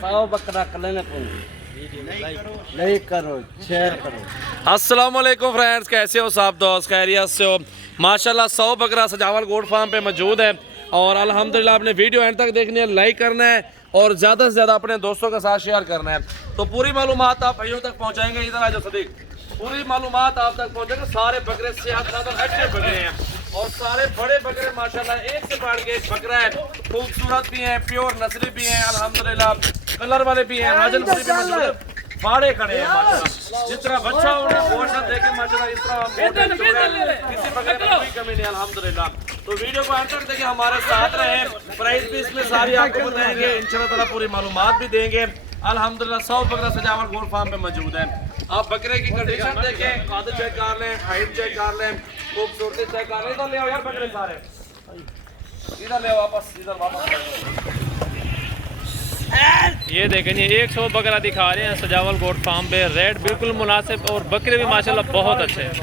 100 बकरा कलेने लाइक करो, शेयर करो। अस्सलाम वालेकुम फ्रेंड्स, कैसे हो सब दोस्त? खैरियत से हो? माशाल्लाह 100 बकरा सजावल गोट फार्म पे मौजूद है और अल्हम्दुलिल्लाह आपने वीडियो एंड तक देखनी है, लाइक करना है और ज़्यादा से ज़्यादा अपने दोस्तों के साथ शेयर करना है। तो पूरी मालूमात आप भाइयों तक पहुँचाएंगे। इधर आ जाओ सदीक, पूरी मालूमात आप तक पहुँचेंगे। सारे बकरे सेहतमंद अच्छे बकरे हैं और सारे बड़े बकरे माशाल्लाह एक से बढ़ के एक बकरा है। खूबसूरत भी हैं, प्योर नस्ली भी हैं, अल्हम्दुलिल्लाह कलर वाले भी हैं, राजनपुरी भी मौजूद है, बाड़े खड़े हैं माशाल्लाह। जिस तरह बच्चा उन्हें पोषण देके माशाल्लाह इस तरह किसी बकरे में कोई कमी नहीं अल्हम्दुलिल्लाह। तो वीडियो को अंत तक देखिए, हमारे साथ रहें। प्राइस भी इसमें सारी आपको बताएंगे, इंशाल्लाह ताला पूरी मालूमात भी देंगे। अल्हम्दुलिल्लाह 100 बकरा सजावल गोट फार्म पे मौजूद है। आप बकरे की कंडीशन देखें, कद चेक कर लें, हाइट चेक कर लें, खूबसूरती चेक कर लें। इधर ले आओ यार बकरे सारे, इधर ले आओ वापस, इधर वापस। ये देखें, ये 100 बकरा दिखा रहे हैं सजावल गोट फार्म पे। रेट बिल्कुल मुनासिब और बकरे भी माशाल्लाह बहुत अच्छे हैं।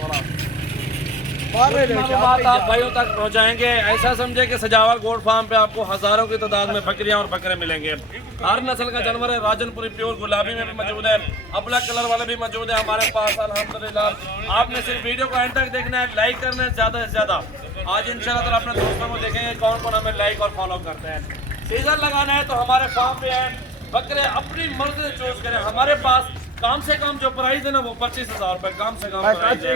मालूमात आप भाइयों तक पहुंचाएंगे। ऐसा समझे कि सजावल गोट फार्म पे आपको हजारों की तादाद में बकरियां और बकरे मिलेंगे। हर नस्ल का जानवर है। राजनपुरी प्योर गुलाबी में भी मौजूद है, अबला कलर वाले भी मौजूद है हमारे पास अल्हम्दुलिल्लाह। आपने सिर्फ वीडियो को एंड तक देखना है, लाइक करना है ज़्यादा से ज़्यादा। आज इंशाल्लाह ताला अपने दोस्तों को देखेंगे कौन कौन हमें लाइक और फॉलो करते हैं। सीजन लगाना है तो हमारे फार्म पे है, बकरे अपनी मर्जी से चूज करें। हमारे पास कम से कम जो प्राइस है ना वो 25,000 रुपए कम से कम प्राइस है।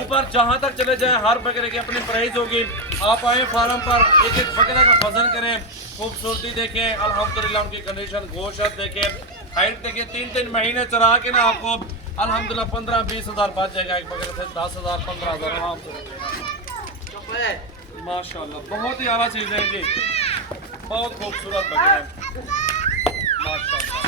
ऊपर जहाँ तक चले जाएं हर बकरे की अपनी प्राइस होगी। आप आए फार्म पर, एक एक बकरे का वजन करें, खूबसूरती देखें, अल्हम्दुलिल्लाह उनकी कंडीशन, गोश्त देखें, हाइट देखें। 3-3 महीने चरा के ना आपको अल्हम्दुलिल्लाह 15-20 हज़ार बच जाएगा एक बकरे से। 10,000 15,000 आराम से माशाल्लाह। बहुत ही आला चीज़ है जी, बहुत खूबसूरत बकरे हैं माशाल्लाह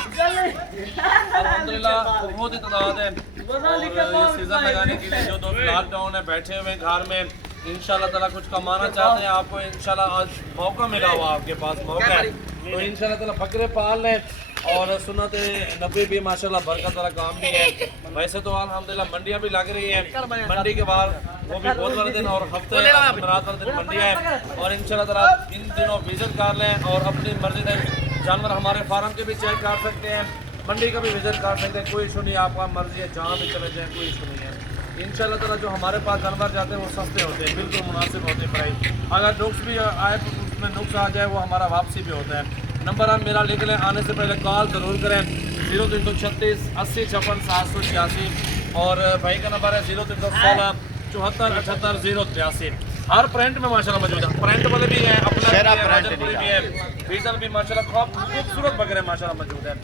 अल्हम्दुलिल्लाह। बहुत ही तादाद है और ये सीजन लगाने के लिए जो दोस्त लॉकडाउन है बैठे हुए घर में, इंशाल्लाह ताला कुछ कमाना चाहते हैं, आपको इंशाल्लाह आज मौका मिला हुआ, आपके पास मौका है तो इंशाल्लाह ताला बकरे पाल लें। और सुन्नत नबी भी माशाल्लाह बरकत वाला काम भी है। वैसे तो अल्हम्दुलिल्लाह मंडियाँ भी लग रही हैं, मंडी के बाद वो भी बहुत वाले दिन और हफ्ते रात वाले दिन मंडी है। और इंशाल्लाह ताला इन दिनों विजिट कर लें और अपनी मर्जी से जानवर हमारे फार्म के भी चेक कर सकते हैं, मंडी का भी विजिट कर सकते हैं, कोई इशू नहीं। आपका मर्जी है जहाँ भी चले जाएँ, कोई इशू नहीं है। इंशाल्लाह ताला जो हमारे पास जानवर जाते हैं वो सस्ते होते हैं, बिल्कुल मुनासिब होते हैं प्राइस। अगर नुक्स भी आए तो उसमें नुक्स आ जाए वो हमारा वापसी भी होता है। नंबर आप मेरा लिख लें, आने से पहले कॉल ज़रूर करें 0336 80 56 786 और भाई का नंबर है 0316 74 78 083। हर प्रिंट में माशाल्लाह मौजूद है, प्रिंट वाले भी हैं, अपना राजनपुरी भी है, डीजल भी माशाल्लाह खूबसूरत बकरे माशाल्लाह मौजूद है।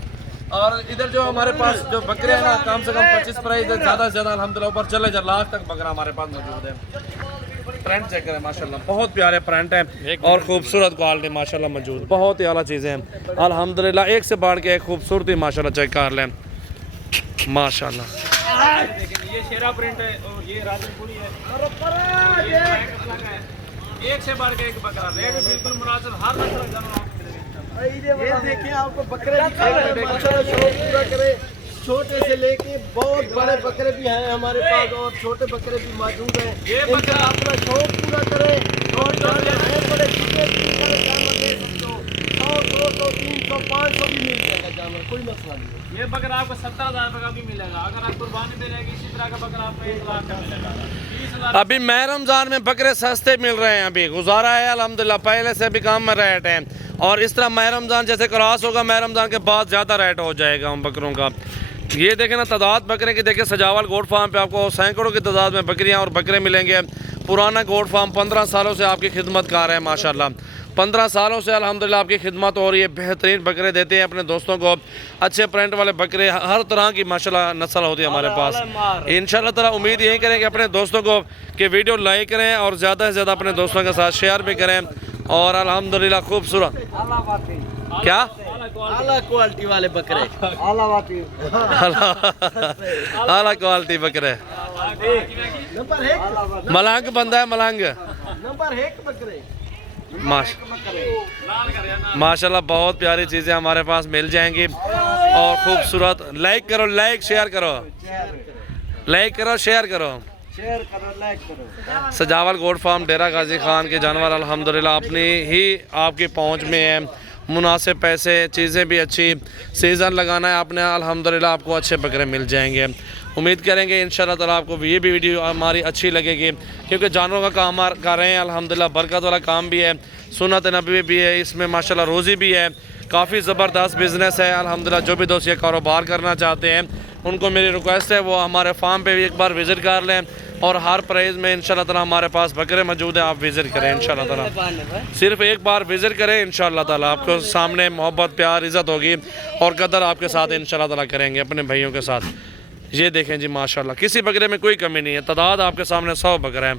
और इधर जो हमारे पास जो बकरे हैं ना कम से कम 25 प्राइस है, ज़्यादा से ज़्यादा अल्हम्दुलिल्लाह ऊपर चले जा लाख तक बकरा हमारे पास मौजूद है। प्रिंट चेक करें माशाल्लाह, बहुत प्यारे प्रिंट हैं और खूबसूरत क्वालिटी माशाल्लाह मौजूद, बहुत ही आला चीज़ें हैं अल्हम्दुलिल्लाह। एक से बढ़ के एक खूबसूरती माशाल्लाह चेक कर लें माशाल्लाह। ये शेरा प्रिंट है और ये राजनपुरी है, एक से बढ़ के एक बकरा। रेट बिल्कुल मुनासिब, हर नस्ल का जानवर आपको मिलेगा। ये देखिए आपको बकरे पूरा करे, छोटे से लेके बहुत बड़े बकरे भी हैं हमारे पास और छोटे बकरे भी मौजूद हैं। ये बकरा अपना शौक पूरा करें और बड़े जितने भी जानवर ले सकते हो, 100, 200, 300, 500 भी मिल जाएगा जानवर, कोई मसला नहीं है। ये बकरा आपको 70,000 रुपये का भी मिलेगा। अगर आप कुर्बानी दे रहेगी इसी तरह का बकरा आपको 1 लाख का मिलेगा, 20 लाख। अभी मह रमज़ान में बकरे सस्ते मिल रहे हैं, अभी गुजारा है अल्हम्दुलिल्लाह, पहले से भी कम रेट है और इस तरह मह रमज़ान जैसे क्रॉस होगा, मह रमज़ान के बाद ज़्यादा रेट हो जाएगा उन बकरों का। ये देखें ना तादाद बकरे की, देखिए सजावल गोट फार्म पे आपको सैकड़ों की तादाद में बकरियां और बकरे मिलेंगे। पुराना गोट फार्म 15 सालों से आपकी खिदमत कर रहे हैं माशाल्लाह, 15 सालों से अल्हम्दुलिल्लाह आपकी खिदमत हो रही है। बेहतरीन बकरे देते हैं अपने दोस्तों को, अच्छे प्रिंट वाले बकरे, हर तरह की माशाल्लाह नस्ल होती है हमारे पास। इंशाल्लाह ताला उम्मीद यही करें कि अपने दोस्तों को कि वीडियो लाइक करें और ज़्यादा से ज़्यादा अपने दोस्तों के साथ शेयर भी करें। और अल्हम्दुलिल्लाह खूबसूरत क्या आला क्वालिटी वाले बकरे, आला क्वालिटी बकरे, नंबर 1 मलंग बंदा है, मलंग नंबर 1 बकरे माशाल्लाह। बहुत प्यारी चीज़ें हमारे पास मिल जाएंगी और खूबसूरत। लाइक करो, लाइक शेयर करो, लाइक करो शेयर करो, लाइक करो। सजावल गोट फार्म डेरा गाजी खान के जानवर अल्हम्दुलिल्लाह अपनी ही आपकी पहुंच में है। मुनासिब पैसे, चीज़ें भी अच्छी। सीज़न लगाना है आपने, अल्हम्दुलिल्लाह आपको अच्छे बकरे मिल जाएंगे। उम्मीद करेंगे इंशाल्लाह ताला आपको ये भी वीडियो हमारी अच्छी लगेगी, क्योंकि जानवरों का काम कर रहे हैं अल्हम्दुलिल्लाह, बरकत वाला काम भी है, सुन्नत नबवी भी है, इसमें माशाल्लाह रोज़ी भी है, काफ़ी ज़बरदस्त बिज़नेस है अल्हम्दुलिल्लाह। जो भी दोस्त ये कारोबार करना चाहते हैं उनको मेरी रिक्वेस्ट है वो हमारे फार्म पे भी एक बार विज़िट कर लें, और हर प्राइस में इंशाल्लाह ताला हमारे पास बकरे मौजूद हैं, आप विज़िट करें इंशाल्लाह ताला। सिर्फ एक बार विज़िट करें इंशाल्लाह ताला, आपको सामने मोहब्बत प्यार इज़्ज़त होगी और कदर आपके साथ इंशाल्लाह ताला करेंगे अपने भाइयों के साथ। ये देखें जी माशाल्लाह, किसी बकरे में कोई कमी नहीं है, तादाद आपके सामने 100 बकरे हैं।